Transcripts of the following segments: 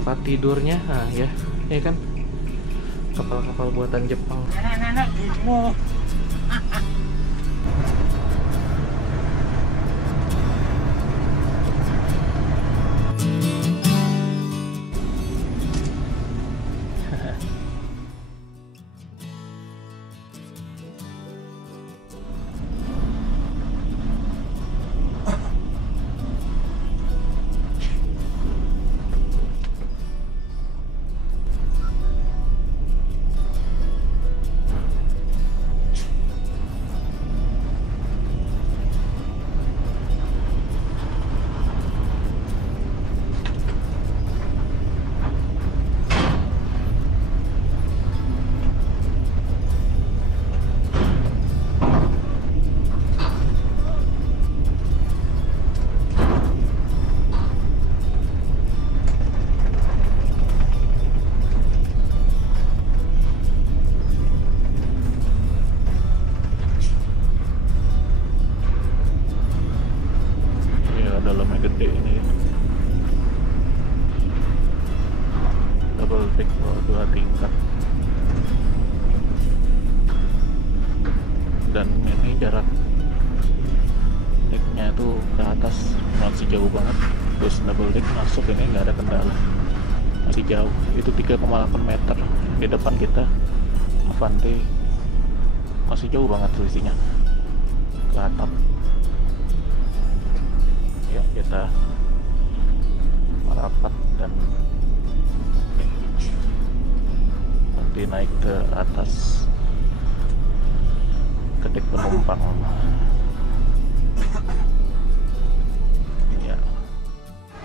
tempat tidurnya. Nah ya, ini kan kapal-kapal buatan Jepang. Nenek-nenek gitu. Dalamnya gede ini, double deck 2 tingkat, dan ini jarak decknya itu ke atas masih jauh banget. Terus double deck masuk ini nggak ada kendala, masih jauh. Itu 3,8 meter di depan kita. Avante masih jauh banget selisihnya ke atap. Ya, kita merapat dan nanti naik ke atas ke dek penumpang. Ya,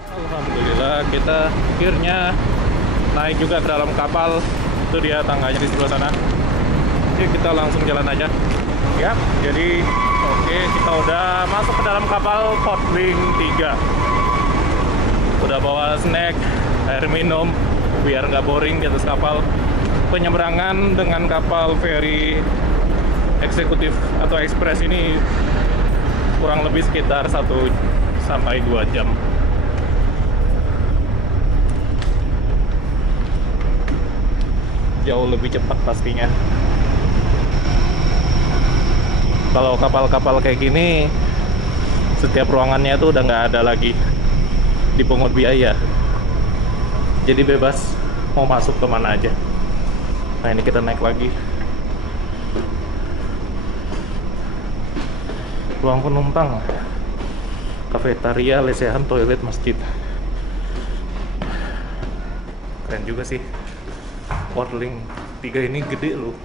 alhamdulillah kita akhirnya naik juga ke dalam kapal. Itu dia tangganya di sebelah sana. Oke, kita langsung jalan aja ya. Jadi oke, kita udah masuk ke dalam kapal Portling 3. Udah bawa snack, air minum, biar nggak boring di atas kapal. Penyeberangan dengan kapal feri eksekutif atau ekspres ini kurang lebih sekitar 1 sampai 2 jam. Jauh lebih cepat pastinya. Kalau kapal-kapal kayak gini, setiap ruangannya tuh udah nggak ada lagi dipungut biaya, jadi bebas mau masuk kemana aja. Nah ini kita naik lagi. Ruang penumpang, kafetaria, lesehan, toilet, masjid. Keren juga sih. Portling 3 ini gede loh.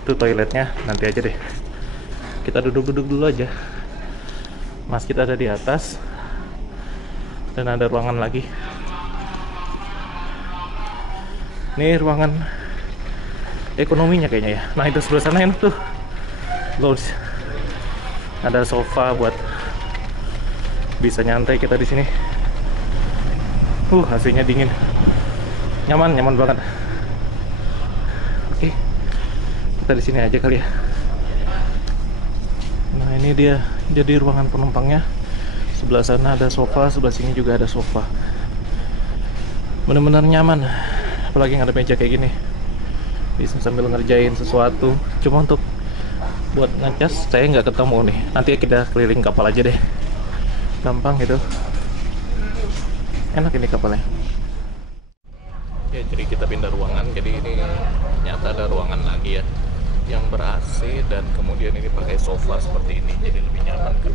Itu toiletnya nanti aja deh. Kita duduk-duduk dulu aja. Masjid ada di atas dan ada ruangan lagi. Ini ruangan ekonominya kayaknya ya. Nah itu sebelah sana enak tuh, lounge. Ada sofa buat bisa nyantai kita di sini. AC-nya dingin, nyaman banget. Oke, kita di sini aja kali ya. Nah ini dia jadi ruangan penumpangnya. Sebelah sana ada sofa, sebelah sini juga ada sofa. Bener-bener nyaman, apalagi nggak ada meja kayak gini. Bisa sambil ngerjain sesuatu. Cuma untuk buat ngecas saya nggak ketemu nih. Nanti kita keliling kapal aja deh, gampang gitu. Enak ini kapalnya. Ya jadi kita pindah ruangan. Jadi ini ternyata ada ruangan lagi ya, yang ber-AC dan kemudian ini pakai sofa seperti ini, jadi lebih nyaman kan.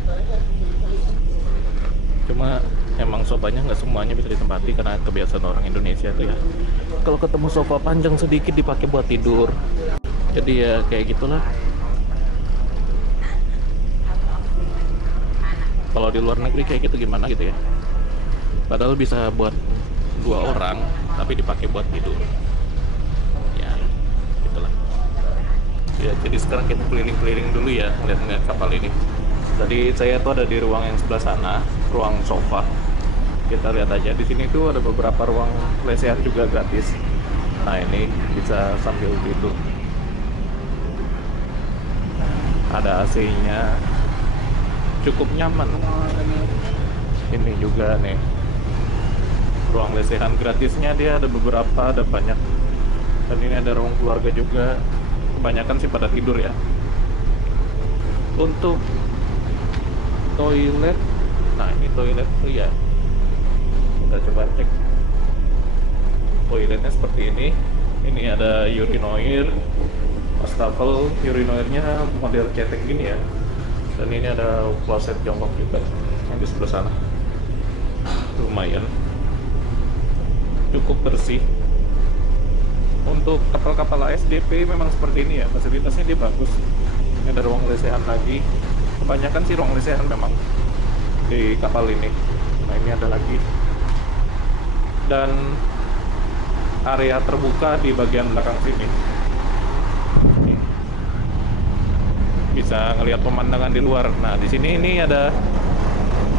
Cuma emang sofanya nggak semuanya bisa ditempati karena kebiasaan orang Indonesia tuh ya, kalau ketemu sofa panjang sedikit dipakai buat tidur. Jadi ya kayak gitulah. Kalau di luar negeri kayak gitu gimana gitu ya, padahal bisa buat 2 orang tapi dipakai buat tidur. Ya gitulah. Ya jadi sekarang kita keliling-keliling dulu ya, lihat-lihat kapal ini. Tadi saya tuh ada di ruang yang sebelah sana, ruang sofa. Kita lihat aja di sini tuh ada beberapa ruang lesehan juga gratis. Nah ini bisa sambil tidur. Ada AC-nya, cukup nyaman. Ini juga nih Ruang lesehan gratisnya dia ada beberapa, ada banyak. Dan ini ada ruang keluarga juga. Kebanyakan sih pada tidur ya. Untuk toilet, nah ini toilet tuh ya. Kita coba cek. Toiletnya seperti ini. Ini ada urinoir, wastafel. Urinoirnya model cetek gini ya. Dan ini ada kloset jongkok juga yang di sebelah sana. Lumayan, cukup bersih. Untuk kapal-kapal ASDP memang seperti ini ya, fasilitasnya dia bagus. Ini ada ruang lesehan lagi. Kebanyakan sih ruang lesehan memang di kapal ini. Nah ini ada lagi. Dan area terbuka di bagian belakang sini. Bisa ngelihat pemandangan di luar. Nah di sini ini ada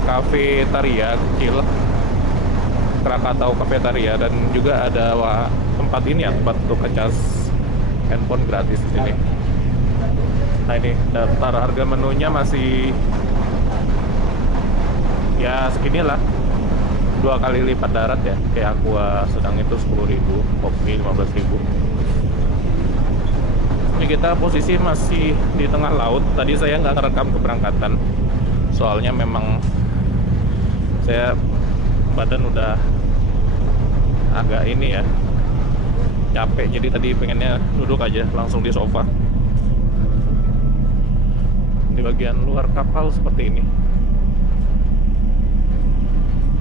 kafetaria kecil, Krakatau Kafetaria, dan juga ada tempat ini ya, tempat untuk ngecas handphone gratis di sini. Nah ini daftar harga menunya masih ya segini lah, 2 kali lipat darat ya. Kayak Aqua sedang itu 10.000, Kopi 15.000. Ini kita posisi masih di tengah laut. Tadi saya nggak ngerekam keberangkatan, soalnya memang saya badan udah agak ini ya, capek, jadi tadi pengennya duduk aja langsung di sofa. Di bagian luar kapal seperti ini,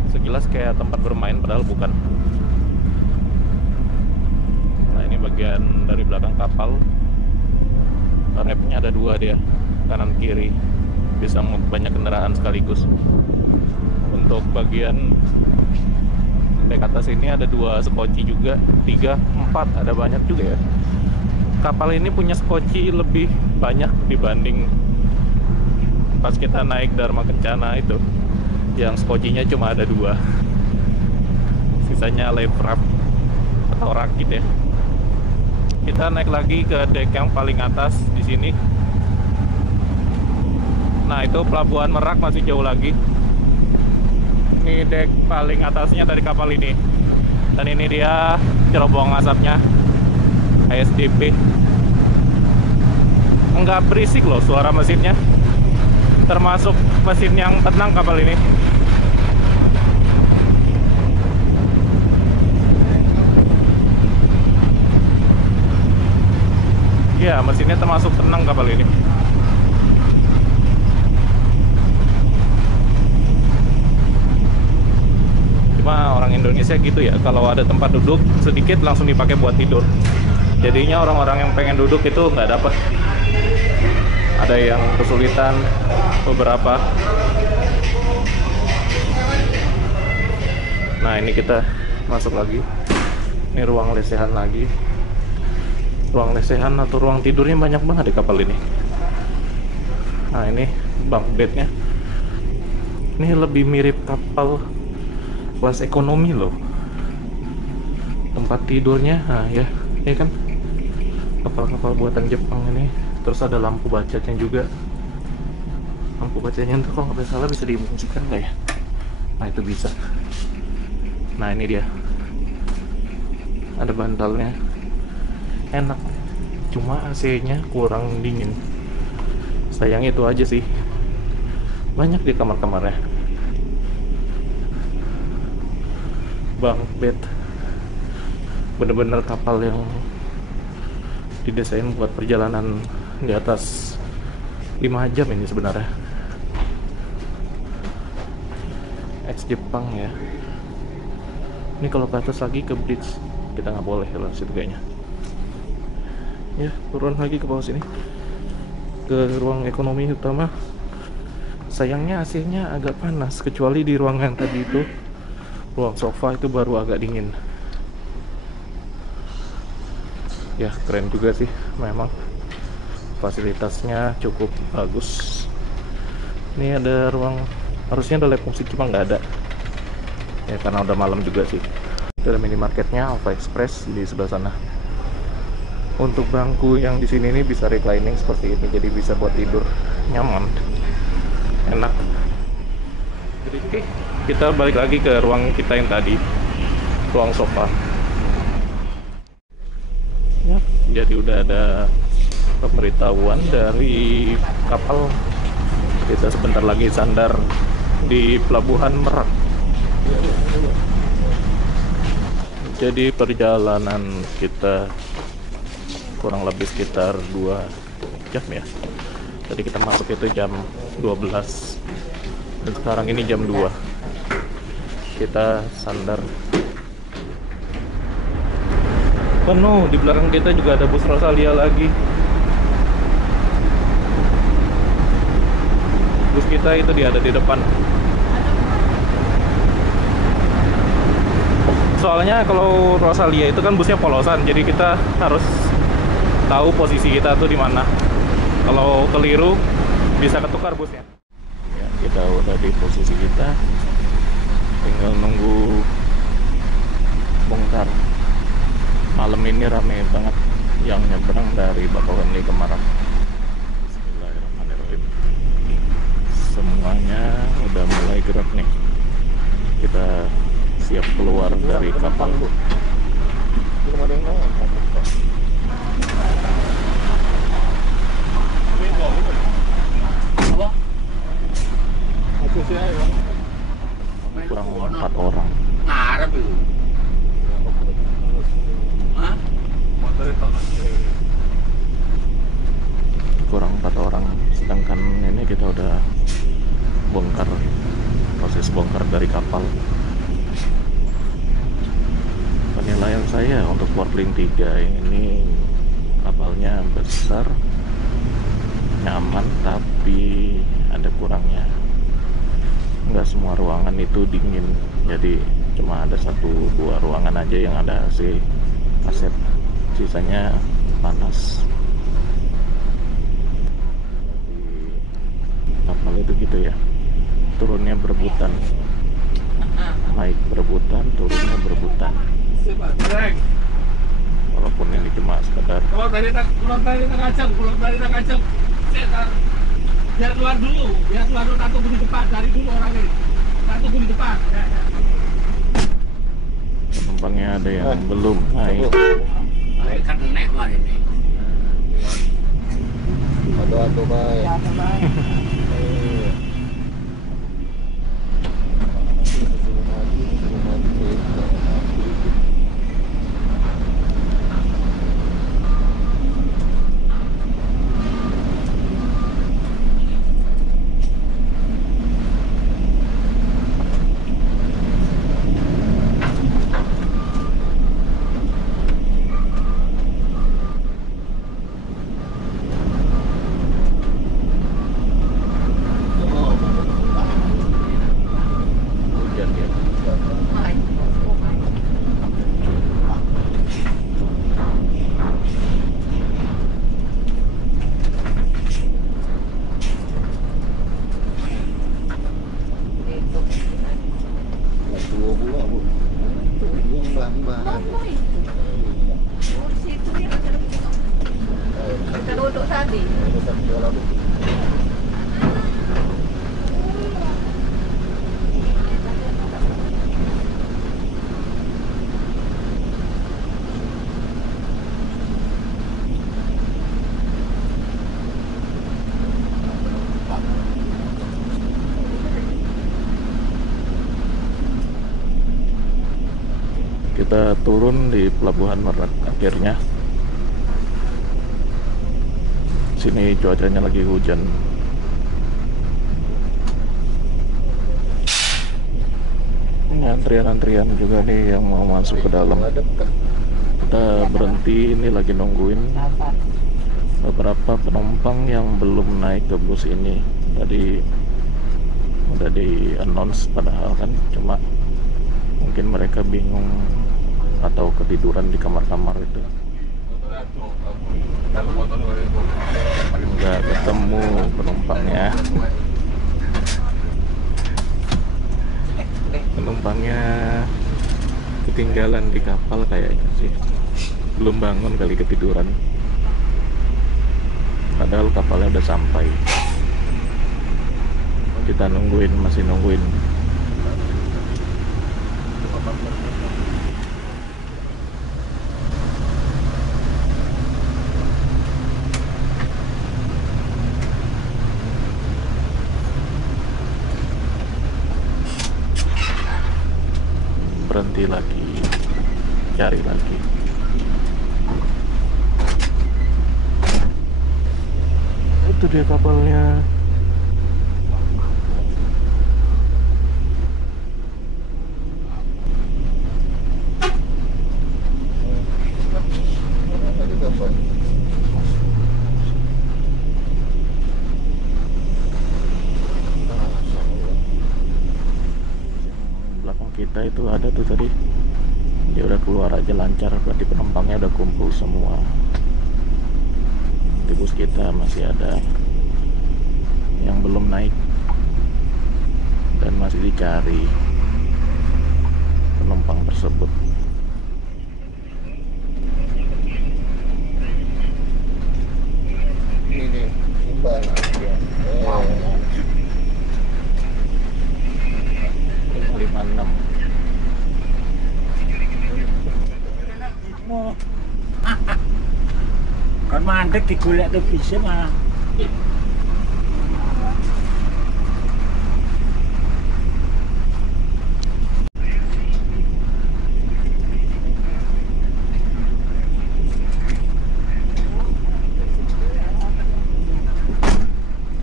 sekilas kayak tempat bermain padahal bukan. Nah ini bagian dari belakang kapal. Remnya ada 2 dia, kanan kiri, bisa banyak kendaraan sekaligus. Untuk bagian dek atas ini ada 2 skoci juga, 3, 4, ada banyak juga ya. Kapal ini punya skoci lebih banyak dibanding pas kita naik Dharma Kencana itu, yang skocinya cuma ada 2. Sisanya live raft atau rakit ya. Kita naik lagi ke dek yang paling atas di sini. Nah itu pelabuhan Merak, masih jauh lagi. Ini dek paling atasnya dari kapal ini. Dan ini dia cerobong asapnya ASDP. Enggak berisik loh suara mesinnya, termasuk mesin yang tenang kapal ini. Ya mesinnya termasuk tenang kapal ini. Cuma orang Indonesia gitu ya, kalau ada tempat duduk sedikit langsung dipakai buat tidur. Jadinya orang-orang yang pengen duduk itu nggak dapat. Ada yang kesulitan beberapa. Nah ini kita masuk lagi. Ini ruang lesehan lagi. Ruang lesehan atau ruang tidurnya banyak banget di kapal ini. Nah ini bunk bednya. Ini lebih mirip kapal kelas ekonomi loh. Tempat tidurnya, nah ya, ini kan kapal-kapal buatan Jepang ini. Terus ada lampu bacanya juga. Lampu bacanya itu kalau nggak salah bisa dimungkinkan nggak ya? Nah itu bisa. Nah ini dia. Ada bantalnya. Enak. Cuma AC-nya kurang dingin. Sayang itu aja sih. Banyak di kamar-kamarnya. Bunk bed. Bener-bener kapal yang didesain buat perjalanan di atas 5 jam ini sebenarnya. Ex Jepang ya. Ini kalau ke atas lagi ke bridge, kita nggak boleh lah situ kayaknya. Ya turun lagi ke bawah sini ke ruang ekonomi utama. Sayangnya AC-nya agak panas, kecuali di ruang yang tadi itu, ruang sofa itu baru agak dingin. Ya keren juga sih, memang fasilitasnya cukup bagus. Ini ada ruang, harusnya ada live musik cuma nggak ada ya karena udah malam juga sih. Itu ada minimarketnya Alfa Express di sebelah sana. Untuk bangku yang di sini ini bisa reclining seperti ini, jadi bisa buat tidur nyaman, enak. Jadi oke, kita balik lagi ke ruang kita yang tadi. ruang sofa. Ya, jadi udah ada pemberitahuan dari kapal. Kita sebentar lagi sandar di Pelabuhan Merak. Jadi perjalanan kita kurang lebih sekitar 2 jam ya. Tadi kita masuk itu jam 12 dan sekarang ini jam 2. Kita sandar penuh. Di belakang kita juga ada bus Rosalia lagi. Bus kita itu dia ada di depan. Soalnya kalau Rosalia itu kan busnya polosan, jadi kita harus tahu posisi kita tuh di mana. Kalau keliru bisa ketukar busnya. Ya, kita udah di posisi kita, tinggal nunggu bongkar. Malam ini rame banget yang nyebrang dari Bakauheni ke Merak. Bismillahirrahmanirrahim. Semuanya udah mulai gerak nih. Kita siap keluar dari kapal. Kurang 4 orang. Kurang 4 orang, sedangkan ini kita udah bongkar, proses bongkar dari kapal. Penilaian saya untuk Warpling 3 ini kapalnya besar, nyaman, tapi ada kurangnya. Nggak semua ruangan itu dingin, jadi cuma ada 1-2 ruangan aja yang ada AC kaset, sisanya panas. Di kapal itu gitu ya, turunnya berebutan, naik berebutan, turunnya berebutan. Walaupun ini cuma sekedar pulang dari kacang. Biar keluar dulu, takut di depan, dari dulu orangnya. Takut di depan. penumpangnya ada yang belum naik. Kan naik lah ini. Aduh baik. Kita turun di Pelabuhan Merak akhirnya. Sini cuacanya lagi hujan. Ini antrian-antrian juga nih yang mau masuk ke dalam. Kita berhenti, ini lagi nungguin beberapa penumpang yang belum naik ke bus ini. Tadi udah di announce, padahal kan cuma mungkin mereka bingung atau ketiduran di kamar-kamar itu. Nggak ketemu penumpangnya. Penumpangnya ketinggalan di kapal kayaknya sih. Belum bangun kali, ketiduran. Padahal kapalnya udah sampai. Kita masih nungguin. nanti lagi cari lagi. Itu dia kapalnya. Belakang kita itu ada tuh tadi. Ya udah keluar aja lancar, berarti penumpangnya udah kumpul semua. Di bus kita masih ada yang belum naik dan masih dicari penumpang tersebut. Ini imbal ya. 56. Kan mandek digolek tuh bisa malah.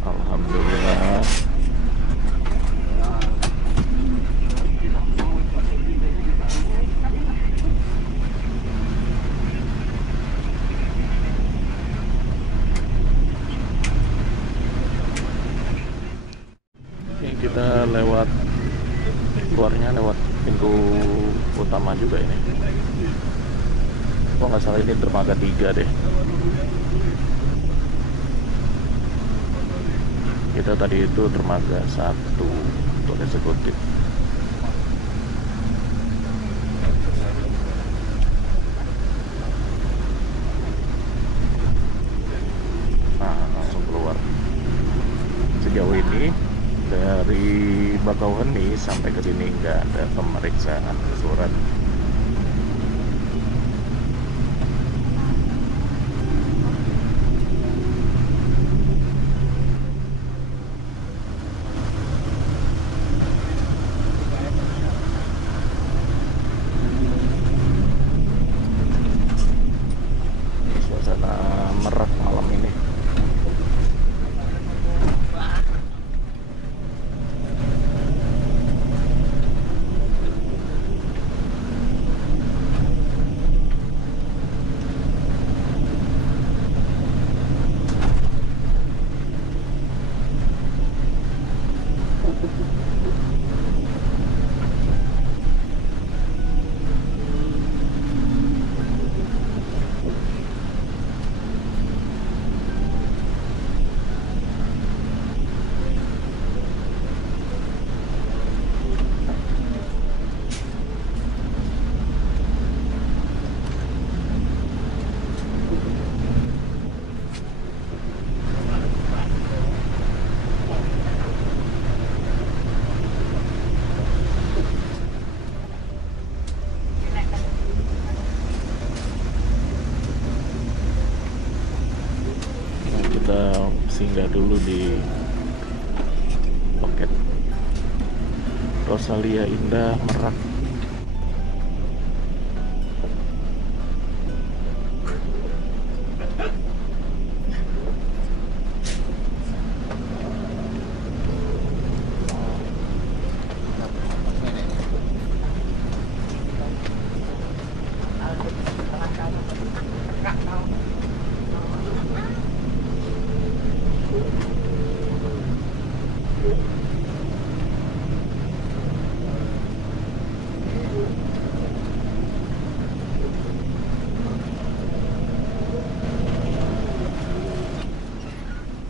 Alhamdulillah. Ini kita lewat keluarnya lewat pintu utama juga ini. Kok nggak salah ini dermaga 3 deh. Kita tadi itu dermaga 1 untuk eksekutif. Nah, langsung keluar. Sejauh ini dari Bakauheni sampai ke sini nggak ada pemeriksaan surat. Suasana Merak malam ini. Kita singgah dulu di loket Rosalia Indah Merak.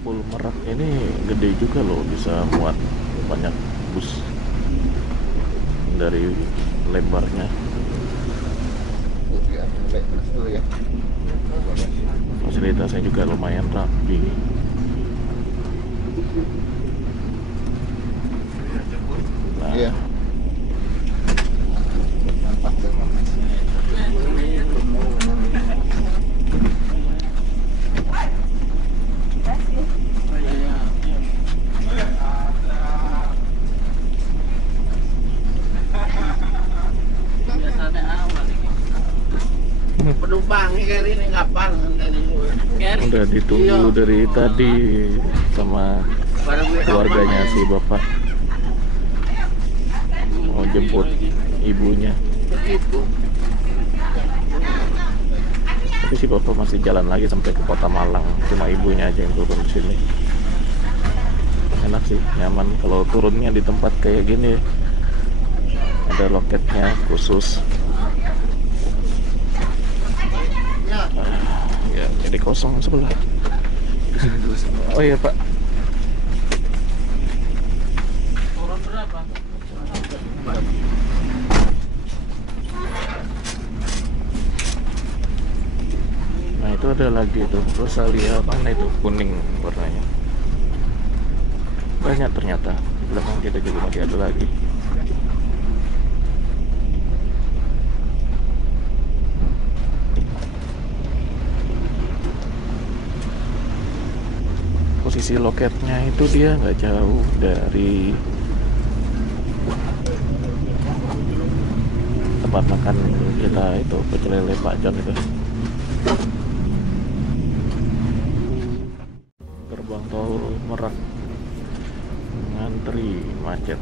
Pool Merak ini gede juga loh, bisa muat banyak bus dari lebarnya. Ya. Fasilitasnya juga lumayan rapi. Nah, Iya. Nampak tuh. udah ditunggu dari tadi sama keluarganya si bapak mau jemput ibunya. Tapi si bapak masih jalan lagi sampai ke Kota Malang, cuma ibunya aja yang turun di sini. Enak sih, nyaman kalau turunnya di tempat kayak gini. Ada loketnya khusus. Ya, jadi kosong sebelah. Oh iya Pak. Turun berapa? Nah itu ada lagi tuh, Rosalia mana itu, kuning warnanya. Banyak ternyata. Di belakang kita juga masih ada lagi. Posisi loketnya itu dia nggak jauh dari tempat makan kita itu, pecel lele Pak John itu. Gerbang tol Merak ngantri macet.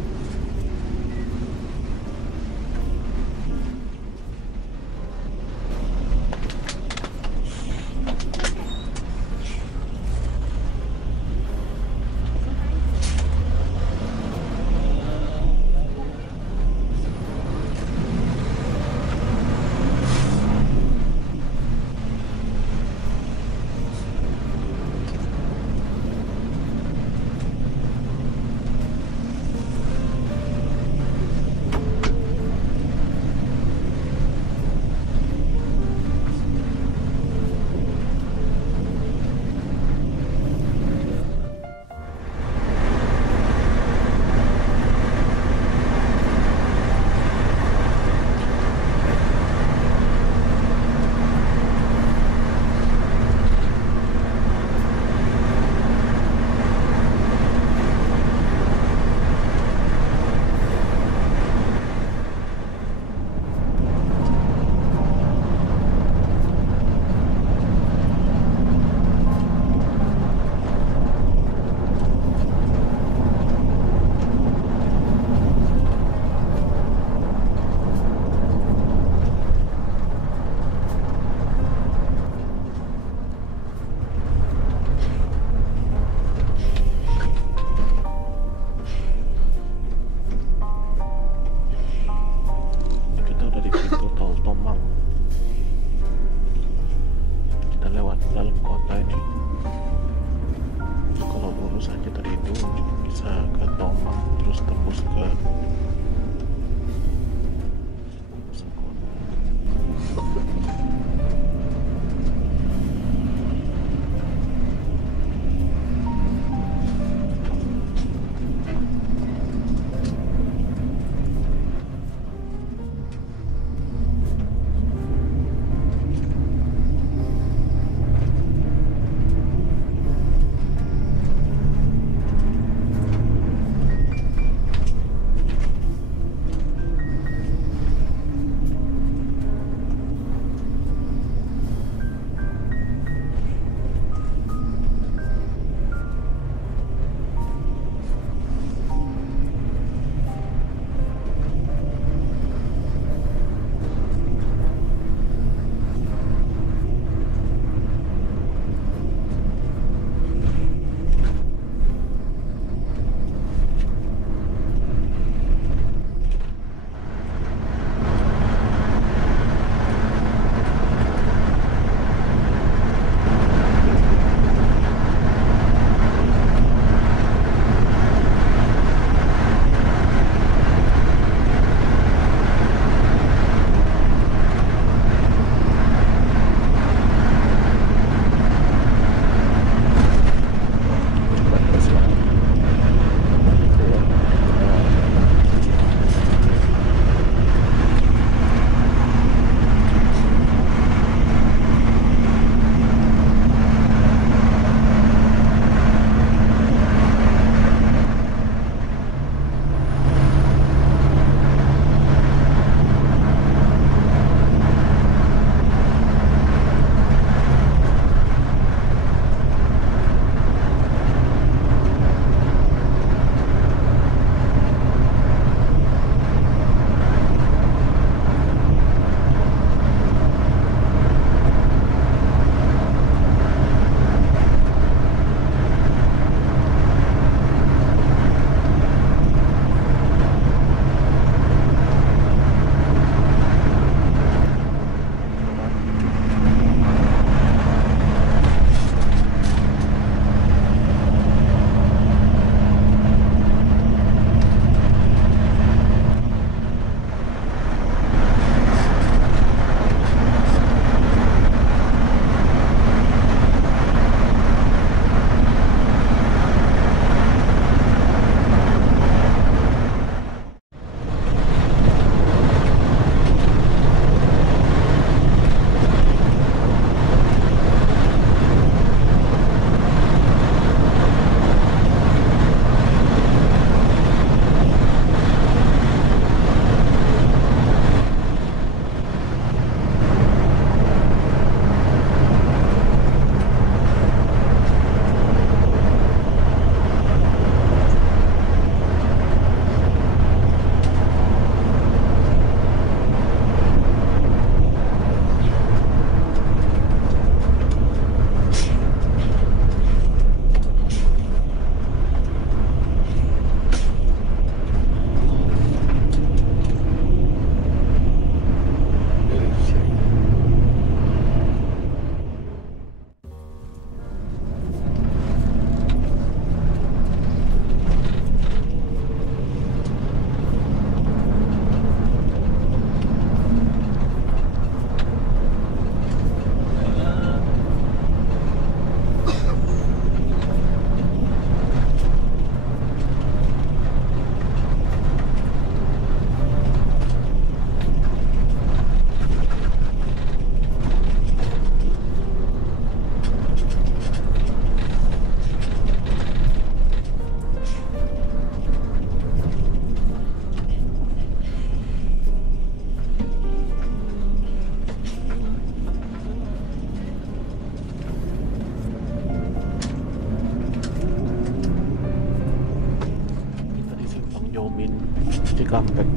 Cikampek.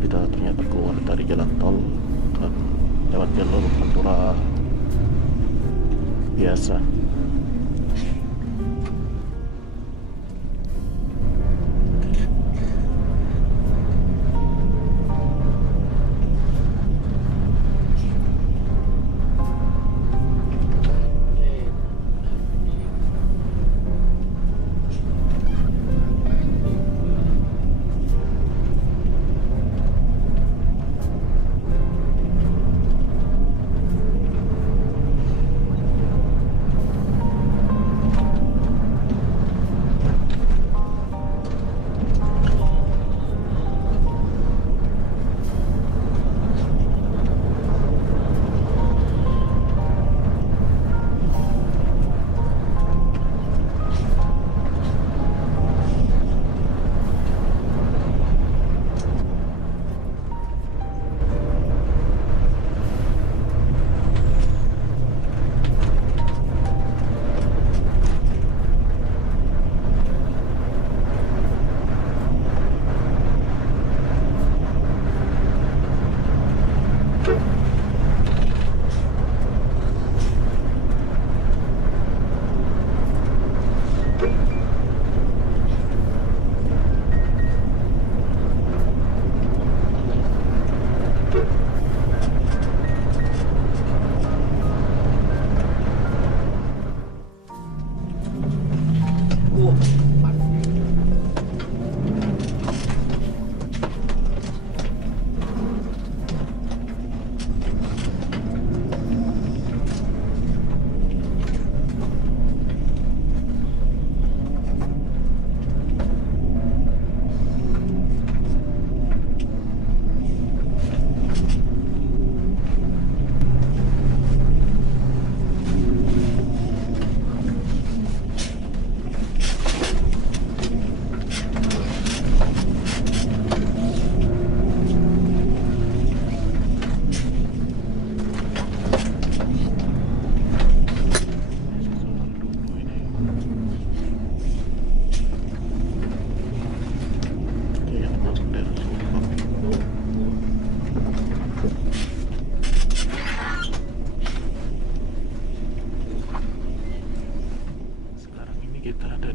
Kita ternyata keluar dari jalan tol dan lewat jalur Pantura biasa.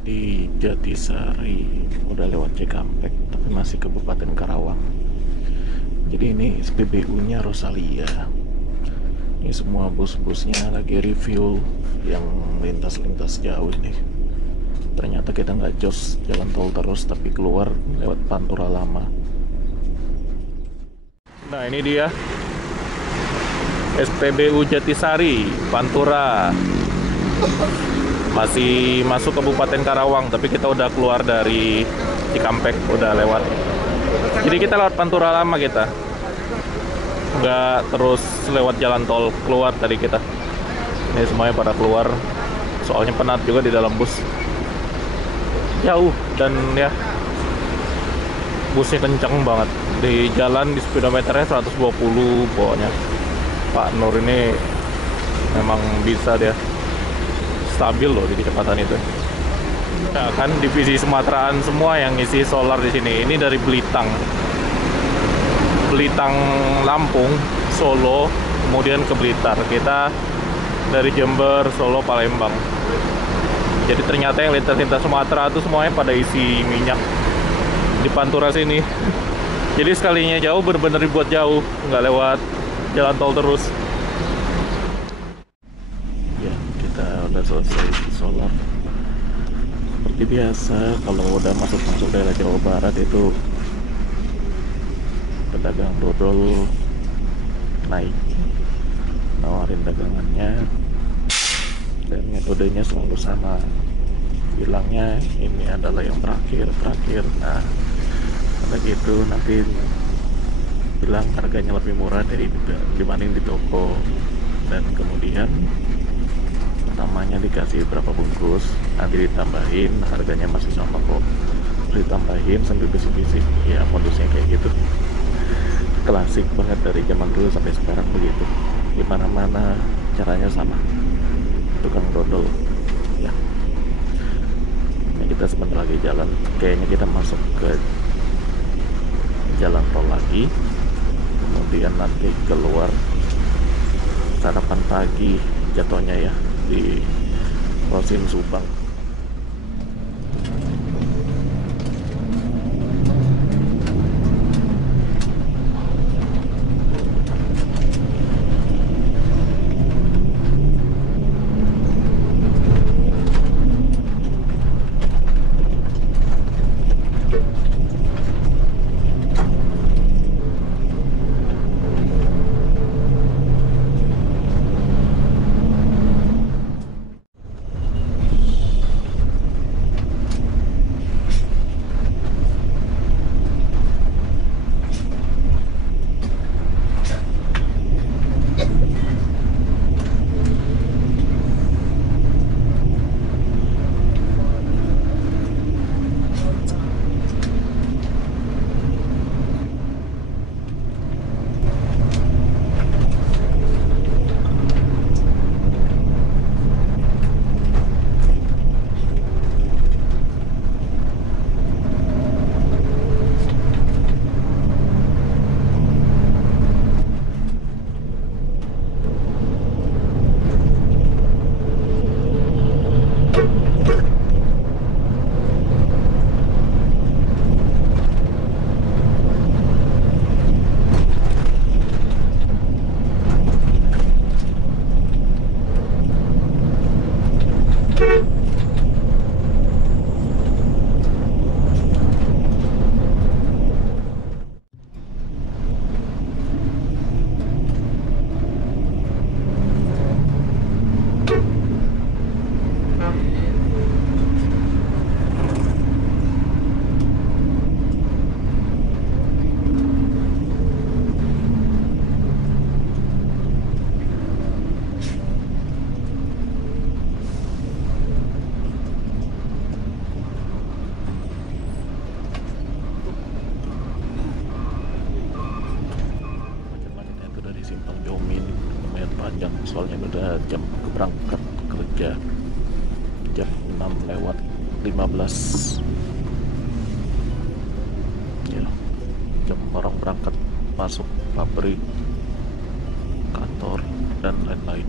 Di Jatisari, udah lewat Cikampek tapi masih Kabupaten Karawang. Jadi ini SPBU-nya Rosalia. Ini semua bus-busnya lagi review yang lintas-lintas jauh ini. Ternyata kita nggak jos jalan tol terus tapi keluar lewat Pantura Lama. Nah ini dia SPBU Jatisari Pantura. Masih masuk Kabupaten Karawang, tapi kita udah keluar dari Cikampek, udah lewat. Jadi kita lewat Pantura Lama kita, nggak terus lewat jalan tol, keluar tadi kita. Ini semuanya pada keluar, soalnya penat juga di dalam bus. Jauh dan ya busnya kenceng banget. Di jalan di speedometernya 120 pokoknya. Pak Nur ini memang bisa dia stabil loh di kecepatan itu. Nah, kan divisi Sumateraan semua yang isi solar di sini. Ini dari Belitang, Lampung, Solo, kemudian ke Blitar. Kita dari Jember, Solo, Palembang. Jadi ternyata yang lintas-lintas Sumatera itu semuanya pada isi minyak di Pantura sini. Jadi sekalinya jauh bener-bener dibuat jauh, nggak lewat jalan tol terus. Udah selesai solar. Seperti biasa kalau udah masuk daerah Jawa Barat itu pedagang dodol naik, nawarin dagangannya, dan metodenya selalu sama, bilangnya ini adalah yang terakhir. Nah karena gitu nanti bilang harganya lebih murah dibanding di toko, dan kemudian namanya dikasih berapa bungkus, nanti ditambahin, harganya masih sama kok, ditambahin sambil bisik-bisik. Ya modusnya kayak gitu, klasik banget dari zaman dulu sampai sekarang begitu. Di mana-mana caranya sama, tukang dodol ya. Ini kita sebentar lagi jalan, kayaknya kita masuk ke jalan tol lagi, kemudian nanti keluar sarapan pagi jatuhnya ya di Rosin Subang. Soalnya udah jam keberangkat kerja, jam 6:15 ya, jam orang berangkat masuk pabrik, kantor dan lain-lain.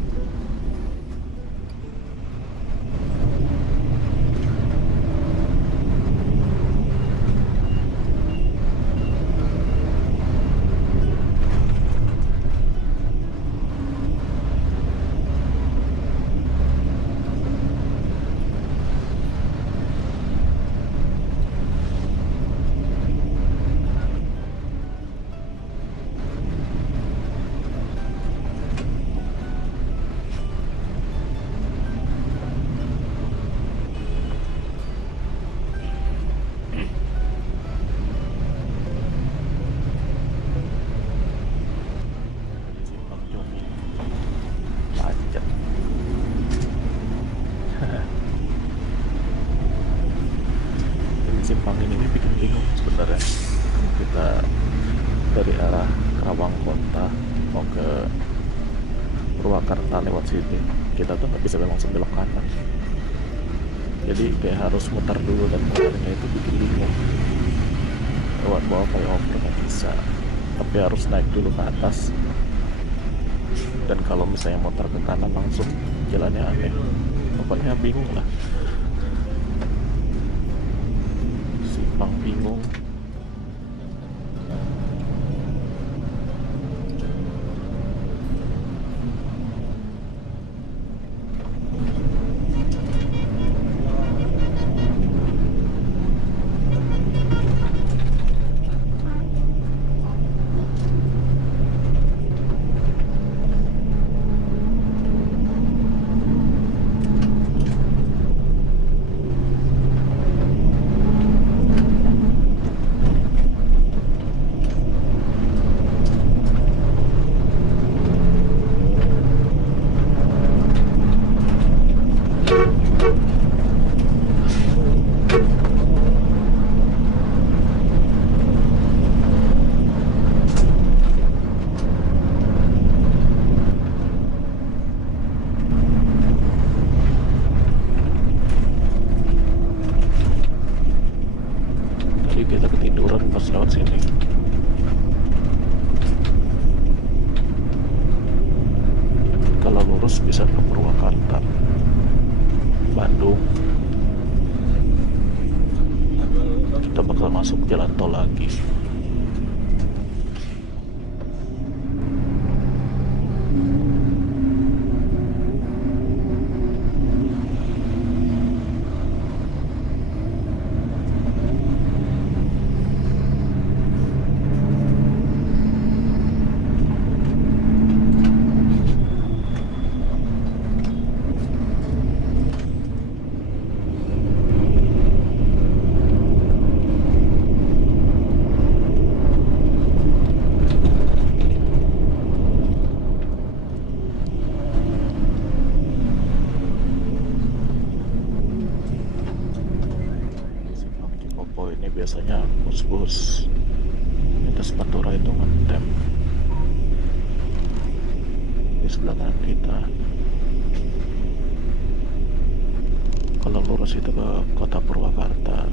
Simpang ini bikin bingung sebenarnya. Kita dari arah Karawang Kota mau ke Purwakarta lewat sini, kita tuh nggak bisa langsung belok kanan, jadi kayak harus mutar dulu, dan mutarnya itu bikin bingung. Lewat bawah flyover nggak bisa, tapi harus naik dulu ke atas, dan kalau misalnya mutar ke kanan langsung jalannya aneh, pokoknya bingung lah. Simpang bingung. masuk jalan tol lagi. Ini biasanya bus-bus di atas Pantura itu ngetem di sebelah kanan kita. Kalau lurus itu ke kota Purwakarta.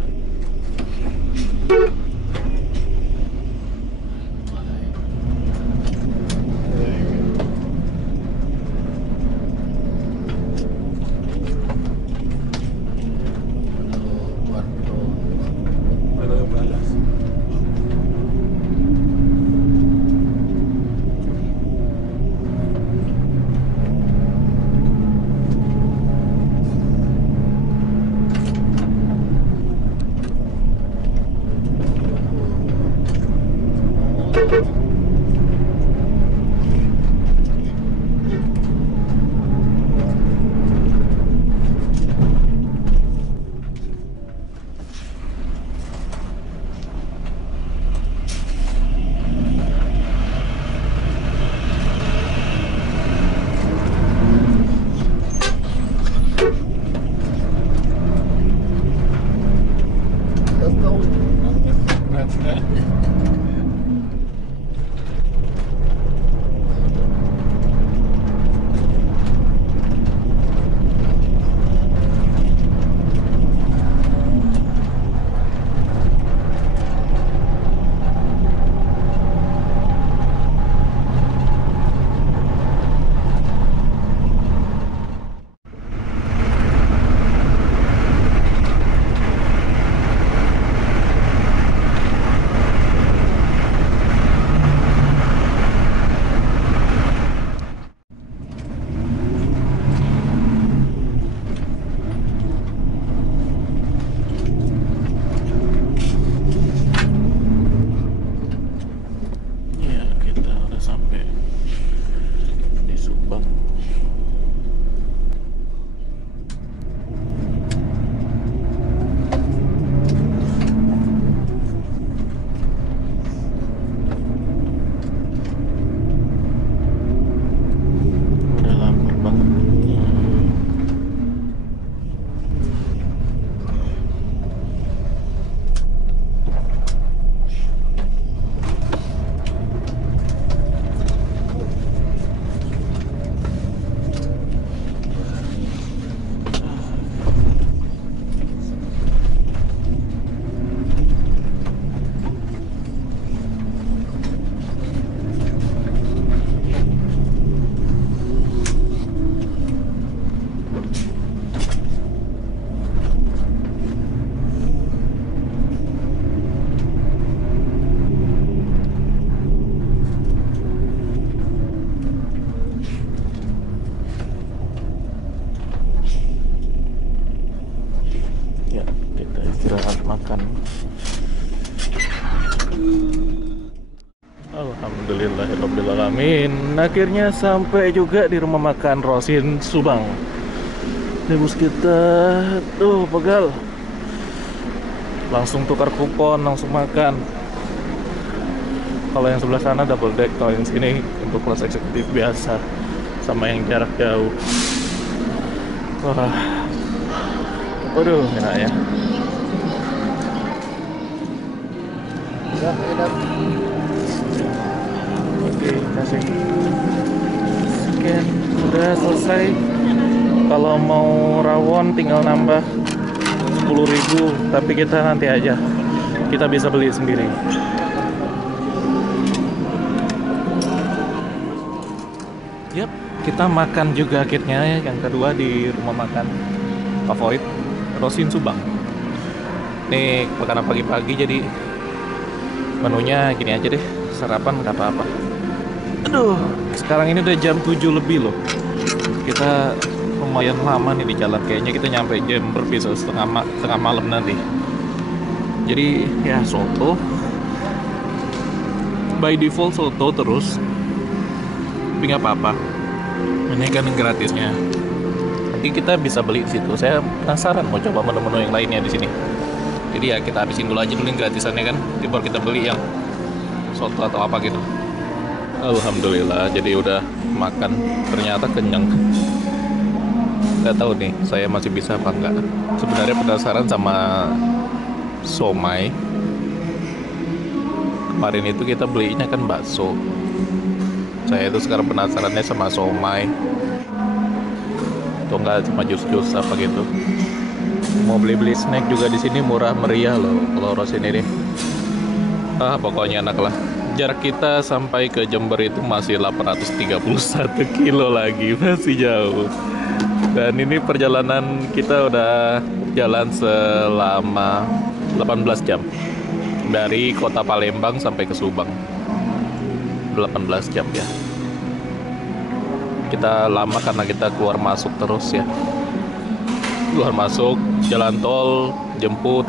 Alhamdulillahirrabbilalamin. Akhirnya sampai juga di rumah makan Rosin Subang. Ini bus kita tuh pegal. Langsung tukar kupon, langsung makan. Kalau yang sebelah sana double deck, kalau yang sini untuk kelas eksekutif biasa sama yang jarak jauh. Wah, waduh, enak ya. Ya, enak. Oke, kasih scan, udah selesai. Kalau mau rawon tinggal nambah 10.000, tapi kita nanti aja, kita bisa beli sendiri. Yap, kita makan juga akhirnya yang kedua di rumah makan favorit Rosin Subang. Ini makanan pagi-pagi, jadi menunya gini aja deh, sarapan nggak apa-apa. Aduh, sekarang ini udah jam 7 lebih loh. Kita lumayan lama nih di jalan, kayaknya kita nyampe Jember bisa setengah malam nanti. Jadi ya soto, by default soto terus, tapi nggak apa-apa. Ini kan gratisnya. Nanti kita bisa beli di situ. Saya penasaran mau coba menu-menu yang lainnya di sini. Jadi ya kita habisin dulu aja dulu yang gratisannya kan, nanti baru kita beli yang soto atau apa gitu. Alhamdulillah, jadi udah makan, ternyata kenyang. Nggak tahu nih, saya masih bisa apa enggak. Sebenarnya penasaran sama somai. Kemarin itu kita belinya kan bakso. Saya itu sekarang penasarannya sama somai. Atau enggak cuma jus-jus apa gitu. Mau beli-beli snack juga di sini murah meriah loh. Kalau Ros ini nih. Pokoknya enak lah. Jarak kita sampai ke Jember itu masih 831 kilo lagi, masih jauh. Dan ini perjalanan kita udah jalan selama 18 jam. Dari kota Palembang sampai ke Subang. 18 jam ya. Kita lama karena kita keluar masuk terus ya. Keluar masuk, jalan tol, jemput,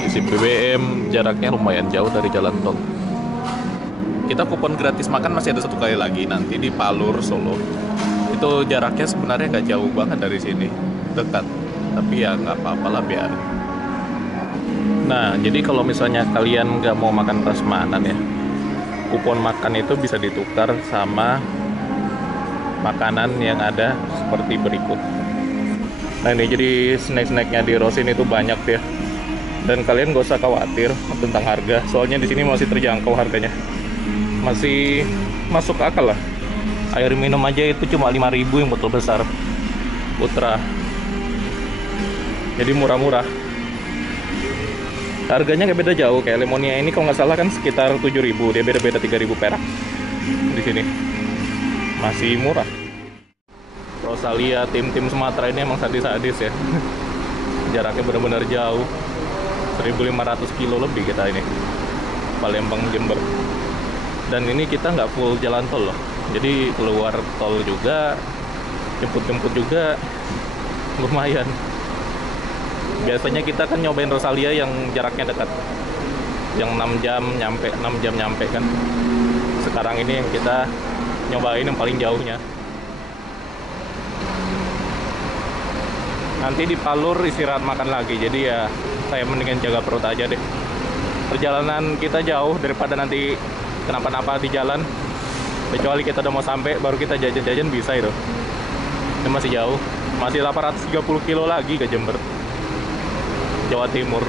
isi BBM, jaraknya lumayan jauh dari jalan tol. Kita kupon gratis makan masih ada 1 kali lagi nanti di Palur, Solo. Itu jaraknya sebenarnya nggak jauh banget dari sini, dekat. Tapi ya nggak apa-apa lah, biarin. Nah, jadi kalau misalnya kalian nggak mau makan prasmanan ya, kupon makan itu bisa ditukar sama makanan yang ada seperti berikut. Nah ini jadi snack-snacknya di Rosin itu banyak ya. Dan kalian gak usah khawatir tentang harga, soalnya di sini masih terjangkau harganya. Masih masuk akal lah. Air minum aja itu cuma 5.000 yang botol besar Ultra. Jadi murah-murah. Harganya nggak beda jauh, kayak Lemonia ini kalau nggak salah kan sekitar 7.000, dia beda-beda 3.000 perak. Di sini masih murah. Rosalia, tim-tim Sumatera ini emang sadis-sadis ya. Jaraknya benar-benar jauh, 1.500 kilo lebih kita ini, Palembang Jember. Dan ini kita nggak full jalan tol loh, jadi keluar tol juga, jemput-jemput juga, lumayan. Biasanya kita kan nyobain Rosalia yang jaraknya dekat, yang 6 jam nyampe kan. Sekarang ini yang kita nyobain yang paling jauhnya. Nanti di Palur istirahat makan lagi, jadi ya saya mendingan jaga perut aja deh. Perjalanan kita jauh, daripada nanti kenapa-napa di jalan. Kecuali kita udah mau sampai baru kita jajan-jajan bisa itu. Ini masih jauh, masih 830 kilo lagi ke Jember, Jawa Timur.